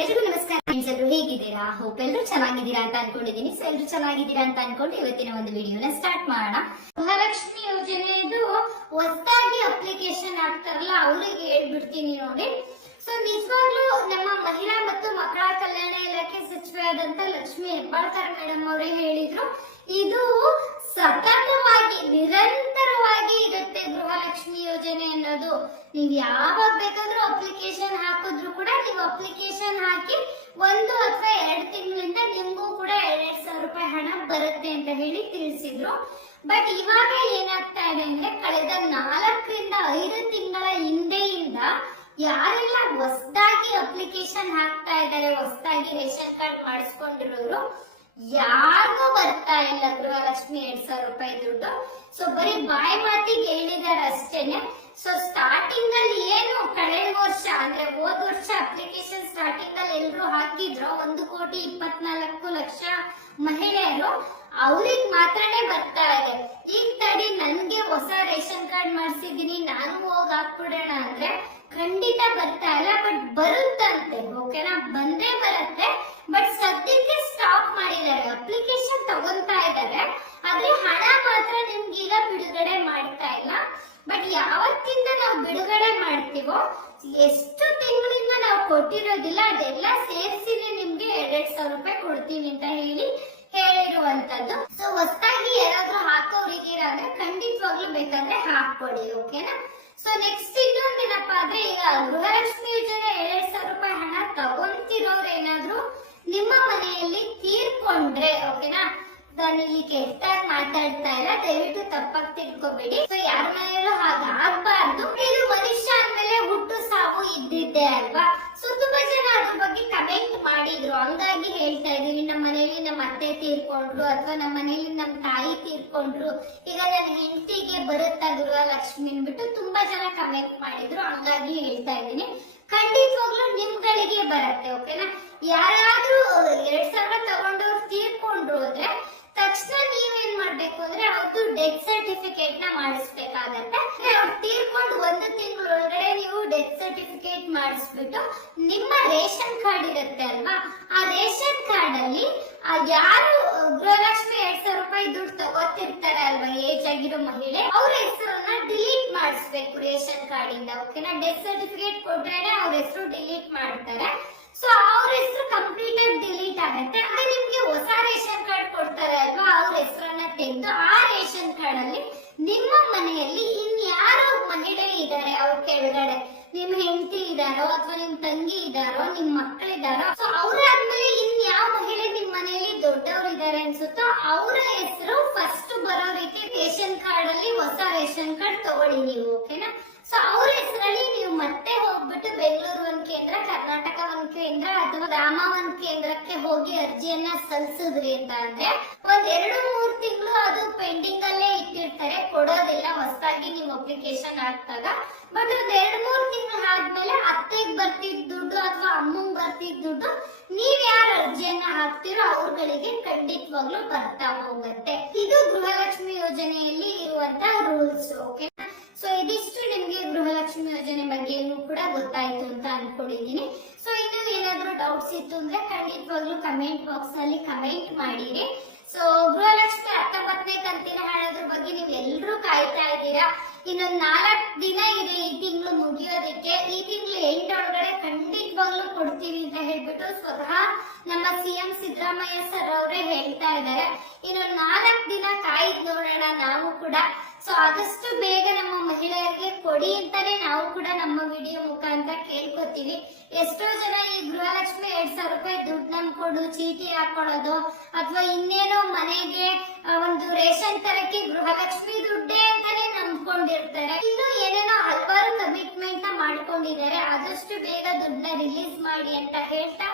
ಎಲ್ರಿಗೂ ನಮಸ್ಕಾರ ಫ್ರೆಂಡ್ಸ್, ಎಲ್ಲರೂ ಹೇಗಿದ್ದೀರಾ? ಹೋಪ್ ಎಲ್ಲರೂ ಚೆನ್ನಾಗಿದ್ದೀರಾ ಅಂತ ಅನ್ಕೊಂಡಿದ್ದೀನಿ. ಸೊ ಎಲ್ಲರೂ ಚೆನ್ನಾಗಿದ್ದೀರಾ ಅಂತ ಅನ್ಕೊಂಡು ಇವತ್ತಿನ ಒಂದು ವಿಡಿಯೋನ ಸ್ಟಾರ್ಟ್ ಮಾಡೋಣ. ಗೃಹಲಕ್ಷ್ಮಿ ಯೋಜನೆದು ಹೊಸದಾಗಿ ಅಪ್ಲಿಕೇಶನ್ ಆಗ್ತಾರಲ್ಲ ಅವರಿಗೆ ಹೇಳ್ಬಿಡ್ತೀನಿ ನೋಡಿ. ಸೊ ನಿಜವಾಗ್ಲೂ ನಮ್ಮ ಮಹಿಳಾ ಮತ್ತು ಮಕ್ಕಳ ಕಲ್ಯಾಣ ಇಲಾಖೆ ಸಚಿವರಾದಂತ ಲಕ್ಷ್ಮಿ ಹೆಬ್ಬಾಳ್ಕರ್ ಮೇಡಮ್ ಅವರೇ ಹೇಳಿದ್ರು, ಇದು ಸತತವಾಗಿ ನಿರಂತರವಾಗಿ ಇರುತ್ತೆ ಗೃಹಲಕ್ಷ್ಮಿ ಯೋಜನೆ ಅನ್ನೋದು. ನೀವ್ ಯಾವಾಗ ಬೇಕಾದ್ರೂ ಅಪ್ಲಿಕೇಶನ್ ಹಾಕಿದ್ರು ಕೂಡ ನೀವು ಅಪ್ಲಿಕೇಶನ್ ಹಾಕಿ 1 ಅಥವಾ 2 ತಿಂಗಳಿಂದ ನಿಮ್ಗೂ ಕೂಡ 2,000 ರೂಪಾಯಿ ಹಣ ಬರುತ್ತೆ ಅಂತ ಹೇಳಿ ತಿಳಿಸಿದ್ರು. ಬಟ್ ಇವಾಗ ಏನಾಗ್ತಾ ಇದೆ ಅಂದ್ರೆ ಕಳೆದ 4 ರಿಂದ 5 ತಿಂಗಳ ಹಿಂದೆಯಿಂದ ಯಾರೆಲ್ಲ ಹೊಸದಾಗಿ ಅಪ್ಲಿಕೇಶನ್ ಹಾಕ್ತಾ ಇದ್ದಾರೆ, ಹೊಸದಾಗಿ ರೇಷನ್ ಕಾರ್ಡ್ ಮಾಡಿಸ್ಕೊಂಡಿರೋರು ಯಾರಿಗೂ ಬರ್ತಾ ಇಲ್ಲ ಗೃಹಲಕ್ಷ್ಮಿ 2,000 ರೂಪಾಯಿ ದುಡ್ಡು. ಸೊ ಬರೀ ಬಾಯಿ ಮಾತಿಗೆ ಹೇಳಿದಾರೆ ಅಷ್ಟೇನೆ. ಸೊ ಸ್ಟಾರ್ಟಿಂಗ್ ಅಲ್ಲಿ ಏನು ಕಳೆದ ವರ್ಷ ಅಂದ್ರೆ ಹೋದ ವರ್ಷ ಅಪ್ಲಿಕೇಶನ್ ಸ್ಟಾರ್ಟಿಂಗ್ ಅಲ್ಲಿ ಎಲ್ರು ಹಾಕಿದ್ರು 1,24,00,000 ಮಹಿಳೆಯರು, ಅವ್ರಿಗೆ ಮಾತ್ರನೇ ಬರ್ತಾ ಇದೆ. ಈಗ ತಡಿ ನನ್ಗೆ ಹೊಸ ರೇಷನ್ ಕಾರ್ಡ್ ಮಾಡಿಸಿದೀನಿ ನಾನು ಹೋಗಿ ಹಾಕ್ಬಿಡೋಣ ಅಂದ್ರೆ ಖಂಡಿತ ಬರ್ತಾ ಇಲ್ಲ. ಬಟ್ ಬರುತ್ತಂತೆ, ಓಕೆನಾ, ಬಂದೇ ಬರುತ್ತೆ. ಬಟ್ ಸದ್ಯಕ್ಕೆ ಸ್ಟಾಪ್ ಮಾಡಿದ್ದಾರೆ, ಅಪ್ಲಿಕೇಶನ್ ತಗೊಂತಾ ಇದ್ದಾರೆ, ಆದ್ರೆ ಹಣ ಮಾತ್ರ ನಿಮ್ಗೆ ಈಗ ಬಿಡುಗಡೆ ಮಾಡ್ತಾ ಇಲ್ಲ. ಬಟ್ ಯಾವತ್ತಿಂದ ನಾವು ಬಿಡುಗಡೆ ಮಾಡ್ತೀವೋ, ಎಷ್ಟು ತಿಂಗಳಿಂದ ನಾವು ಕೊಟ್ಟಿರೋದಿಲ್ಲ ಅದೆಲ್ಲ ಸೇರಿಸಿನೇ ನಿಮ್ಗೆ 2,000 ರೂಪಾಯಿ ಕೊಡ್ತೀವಿ ಅಂತ ಹೇಳಿರುವಂತದ್ದು. ಸೊ ಹೊಸದಾಗಿ ಯಾರಾದ್ರೂ ಹಾಕೋರಿದ್ದೀರಾ ಅಂದ್ರೆ ಖಂಡಿತವಾಗ್ಲೂ ಬೇಕಾದ್ರೆ ಹಾಕೊಡಿ, ಓಕೆನಾ. ಸೊ ನೆಕ್ಸ್ಟ್ ಇನ್ನೊಂದೇನಪ್ಪ ಅಂದ್ರೆ ಈಗ ಗೃಹಲಕ್ಷ್ಮಿ ಯೋಜನೆ 2,000 ರೂಪಾಯಿ ಹಣ ತಗೊಂತಿರೋರು ಏನಾದ್ರು ನಿಮ್ಮ ಮನೆಯಲ್ಲಿ ತೀರ್ಕೊಂಡ್ರೆ, ಓಕೆನಾ, ನಾನು ಇಲ್ಲಿ ಕೆಟ್ಟಾಗಿ ಮಾತಾಡ್ತಾ ಇಲ್ಲ, ದಯವಿಟ್ಟು ತಪ್ಪಾಗಿ ತಿಳ್ಕೊಬೇಡಿ. ಸೊ ಯಾರ ಮನೆಯಲ್ಲೂ ಹಾಗಾಗಬಾರ್ದು. ಇದು ಮನುಷ್ಯ ಅಂದ್ಮೇಲೆ ಹುಟ್ಟು ಸಾವು ಇದ್ದಿದ್ದೆ ಅಲ್ವಾ. ಸೊ ತುಂಬಾ ಜನ ಅದ್ರ ಬಗ್ಗೆ ಕಮೆಂಟ್ ಮಾಡಿದ್ರು, ಹಂಗಾಗಿ ಹೇಳ್ತಾ ಇದೀವಿ. ನಮ್ಮ ಮನೆಯಲ್ಲಿ ನಮ್ಮ ಅತ್ತೆ ತೀರ್ಕೊಂಡ್ರು ಅಥವಾ ನಮ್ಮ ಮನೆಯಲ್ಲಿ ನಮ್ಮ ತಾಯಿ ತೀರ್ಕೊಂಡ್ರು, ಈಗ ನನ್ನ ಹೆಂಡತಿಗೆ ಬರುತ್ತಾ ಗೃಹಲಕ್ಷ್ಮಿ ಅಂದ್ಬಿಟ್ಟು ತುಂಬಾ ಜನ ಕಮೆಂಟ್ ಮಾಡಿದ್ರು, ಹಂಗಾಗಿ ಹೇಳ್ತಾ ಇದೀನಿ. ಖಂಡಿತವಾಗ್ಲೂ ನಿಮ್ಗಳಿಗೆ ಬರುತ್ತೆ, ಓಕೆನಾ. ಯಾರಾದ್ರೂ 2,000 ತಗೊಂಡವ್ರು ತೀರ್ಕೊಂಡ್ರು ಅಂದ್ರೆ ತಕ್ಷಣ ನೀವೇನ್ ಮಾಡ್ಬೇಕು ಅಂದ್ರೆ ಅವ್ರದ್ದು ಡೆತ್ ಸರ್ಟಿಫಿಕೇಟ್ ನ ಮಾಡಿಸ್ಬೇಕಾಗತ್ತೆ. ಅವ್ರು ತೀರ್ಕೊಂಡು 1 ತಿಂಗಳೊಳಗಡೆ ನೀವು ಡೆತ್ ಸರ್ಟಿಫಿಕೇಟ್ ಮಾಡಿಸ್ಬಿಟ್ಟು ನಿಮ್ಮ ರೇಷನ್ ಕಾರ್ಡ್ ಇರುತ್ತೆ ಅಲ್ವಾ, ಆ ರೇಷನ್ ಕಾರ್ಡ್ ಅಲ್ಲಿ ಯಾರು ಗೃಹಲಕ್ಷ್ಮಿ 2,000 ರೂಪಾಯಿ ದುಡ್ಡು ತಗೋತಿರ್ತಾರೆ ಅಲ್ವಾ, ಏಜ್ ಆಗಿರೋ ಮಹಿಳೆ, ಅವ್ರ ಹೆಸರನ್ನ ಡಿಲೀಟ್ ಮಾಡಿಸ್ಬೇಕು ರೇಷನ್ ಕಾರ್ಡ್ ಇಂದ, ಓಕೆನಾ. ಡೆತ್ ಸರ್ಟಿಫಿಕೇಟ್ ಕೊಟ್ರೆ ಅವ್ರ ಹೆಸರು ಡಿಲೀಟ್ ಮಾಡ್ತಾರೆ. ಸೊ ಅವ್ರ ಹೆಸರು ಕಂಪ್ಲೀಟ್ ಆಗಿ ಡಿಲೀಟ್ ಆಗುತ್ತೆ. ಅದೇ ನಿಮ್ಗೆ ಹೊಸ ರೇಷನ್ ಕಾರ್ಡ್ ಕೊಡ್ತಾರೆ ಅಲ್ವಾ, ಅವ್ರ ಹೆಸರನ್ನ ತೆಗೆದು ಆ ರೇಷನ್ ಕಾರ್ಡ್ ಅಲ್ಲಿ ನಿಮ್ಮ ಮನೆಯಲ್ಲಿ ಇನ್ಯಾರೋ ಮಹಿಳೆ ಇದ್ದಾರೆ ಅವ್ರ ಕೆಳಗಡೆ, ನಿಮ್ ಹೆಂಡತಿ ಇದಾರೋ ಅಥವಾ ನಿಮ್ ತಂಗಿ ಇದಾರೋ ನಿಮ್ ಮಕ್ಕಳಿದಾರೋ, ಸೊ ಅವ್ರಾದ್ಮೇಲೆ ಇನ್ಯಾವ ಮಹಿಳೆ ನಿಮ್ ಮನೆಯಲ್ಲಿ ದೊಡ್ಡವ್ರು ಇದಾರೆ ಅನ್ಸುತ್ತೋ ಅವರ ಹೆಸರು ಫಸ್ಟ್ ಬರೋ ರೀತಿ ರೇಷನ್ ಕಾರ್ಡ್ ಅಲ್ಲಿ ಹೊಸ ರೇಷನ್ ಕಾರ್ಡ್ ತಗೊಳ್ಳಿ ನೀವು, ಓಕೆನಾ. ಸೊ ಅವ್ರ ಹೆಸರಲ್ಲಿ ನೀವು ಮತ್ತೆ ಹೋಗ್ಬಿಟ್ಟು ಬೆಂಗಳೂರು 1 ಕೇಂದ್ರ, ಕರ್ನಾಟಕ 1 ಕೇಂದ್ರ ಅಥವಾ ಗ್ರಾಮ 1 ಕೇಂದ್ರಕ್ಕೆ ಹೋಗಿ ಅರ್ಜಿಯನ್ನ ಸಲ್ಲಿಸಿದ್ರಿ ಅಂತ ಅಂದ್ರೆ 1-2-3 ತಿಂಗಳು ಅದು ಪೆಂಡಿಂಗ್ ಅಲ್ಲೇ ಇಟ್ಟಿರ್ತಾರೆ, ಕೊಡೋದಿಲ್ಲ ಹೊಸದಾಗಿ ನೀವು ಅಪ್ಲಿಕೇಶನ್ ಹಾಕಿದಾಗ. ಬಟ್ 1-2-3 ತಿಂಗಳು ಆದ್ಮೇಲೆ ಅತ್ತೆಗೆ ಬರ್ತಿದ್ ದುಡ್ಡು ಅಥವಾ ಅಮ್ಮಂಗ್ ಬರ್ತಿದ್ ದುಡ್ಡು ನೀವ್ ಯಾರು ಅರ್ಜಿಯನ್ನ ಹಾಕ್ತಿರೋ ಅವ್ರಗಳಿಗೆ ಖಂಡಿತವಾಗ್ಲೂ ಬರ್ತಾ ಹೋಗುತ್ತೆ. ಇದು ಗೃಹಲಕ್ಷ್ಮಿ ಯೋಜನೆಯಲ್ಲಿ ಇರುವಂತ ರೂಲ್ಸ್, ಓಕೆ. ಸೊ ಇದಿಷ್ಟು ನಿಮ್ಗೆ ಗೃಹಲಕ್ಷ್ಮಿ ಯೋಜನೆ ಬಗ್ಗೆ ಕೂಡ ಗೊತ್ತಾಯ್ತು ಅಂತ ಅನ್ಕೊಂಡಿದೀನಿ. ಸೊ ಇನ್ನು ಏನಾದ್ರೂ ಡೌಟ್ಸ್ ಇತ್ತು ಅಂದ್ರೆ ಖಂಡಿತವಾಗ್ಲೂ ಕಮೆಂಟ್ ಬಾಕ್ಸ್ ನಲ್ಲಿ ಕಮೆಂಟ್ ಮಾಡಿರಿ. ಸೊ ಗೃಹಲಕ್ಷ್ಮಿ 19ನೇ ಕಂತಿನ ಹಣದ ಬಗ್ಗೆ ನೀವು ಎಲ್ಲರೂ ಕಾಯ್ತಾ ಇದ್ದೀರಾ. ಇನ್ನೊಂದು 4 ದಿನ ಇದೆ ಈ ತಿಂಗಳು ಮುಗಿಯೋದಕ್ಕೆ. ಈ ತಿಂಗಳು ಎಂಡ್ ಒಳಗಡೆ ಖಂಡಿತವಾಗ್ಲೂ ಕೊಡ್ತೀವಿ ಅಂತ ಹೇಳ್ಬಿಟ್ಟು ಸ್ವತಃ ನಮ್ಮ ಸಿಎಂ ಸಿದ್ದರಾಮಯ್ಯ ಸರ್ ಅವರೇ ಹೇಳ್ತಾ ಇದ್ದಾರೆ. ಇನ್ನೊಂದು 4 ದಿನ ಕಾಯ್ದು ನೋಡೋಣ ನಾವು ಕೂಡ. ಸೊ ಆದಷ್ಟು ಬೇಗ ನಮ್ಮ ಮಹಿಳೆಯರಿಗೆ ಕೊಡಿ ಅಂತಾನೆ ನಾವು ಕೂಡ ನಮ್ಮ ವಿಡಿಯೋ ಮುಖಾಂತರ ಕೇಳ್ಕೊತೀವಿ. ಎಷ್ಟೋ ಜನ ಈ ಗೃಹಲಕ್ಷ್ಮಿ 2,000 ರೂಪಾಯಿ ದುಡ್ಡು ನಂಬ್ಕೊಂಡು ಚೀಟಿ ಹಾಕೊಳ್ಳೋದು ಅಥವಾ ಇನ್ನೇನೋ ಮನೆಗೆ ಒಂದು ರೇಷನ್ ತರಕ್ಕೆ ಗೃಹಲಕ್ಷ್ಮಿ ದುಡ್ಡೇ ಅಂತಾನೆ ನಂಬ್ಕೊಂಡಿರ್ತಾರೆ. ಇನ್ನು ಏನೇನೋ ಹಲವಾರು ಕಮಿಟ್ಮೆಂಟ್ ನ ಮಾಡ್ಕೊಂಡಿದ್ದಾರೆ. ಆದಷ್ಟು ಬೇಗ ದುಡ್ಡನ್ನ ರಿಲೀಸ್ ಮಾಡಿ ಅಂತ ಹೇಳ್ತಾ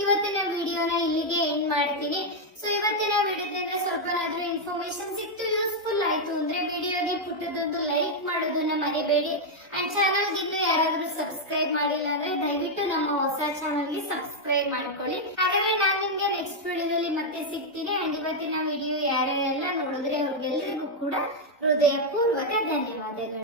ಇವತ್ತಿನ ವಿಡಿಯೋನ ಇಲ್ಲಿಗೆ ಎಂಡ್ ಮಾಡ್ತೀನಿ. ಸೊ ಇವತ್ತಿನ ವಿಡಿಯೋದಿಂದ ಸ್ವಲ್ಪನಾದ್ರೂ ಇನ್ಫಾರ್ಮೇಶನ್ ಸಿಕ್ತು, ಯೂಸ್ಫುಲ್ ಆಯ್ತು ಅಂದ್ರೆ ವಿಡಿಯೋಗೆ ಪುಟ್ಟದೊಂದು ಲೈಕ್ ಮಾಡೋದನ್ನ ಮರಿಬೇಡಿ. ಅಂಡ್ ಚಾನಲ್ಗೆ ಇನ್ನು ಯಾರಾದ್ರೂ ಸಬ್ಸ್ಕ್ರೈಬ್ ಮಾಡಿಲ್ಲ ಅಂದ್ರೆ ದಯವಿಟ್ಟು ನಮ್ಮ ಹೊಸ ಚಾನಲ್ಗೆ ಸಬ್ಸ್ಕ್ರೈಬ್ ಮಾಡ್ಕೊಳ್ಳಿ. ಹಾಗಾದ್ರೆ ನಾನು ನಿಮ್ಗೆ ನೆಕ್ಸ್ಟ್ ವಿಡಿಯೋದಲ್ಲಿ ಮತ್ತೆ ಸಿಗ್ತೀನಿ. ಅಂಡ್ ಇವತ್ತಿನ ವಿಡಿಯೋ ಯಾರೆಲ್ಲ ನೋಡಿದ್ರೆ ಅವ್ರಿಗೆಲ್ಲರಿಗೂ ಕೂಡ ಹೃದಯಪೂರ್ವಕ ಧನ್ಯವಾದಗಳು.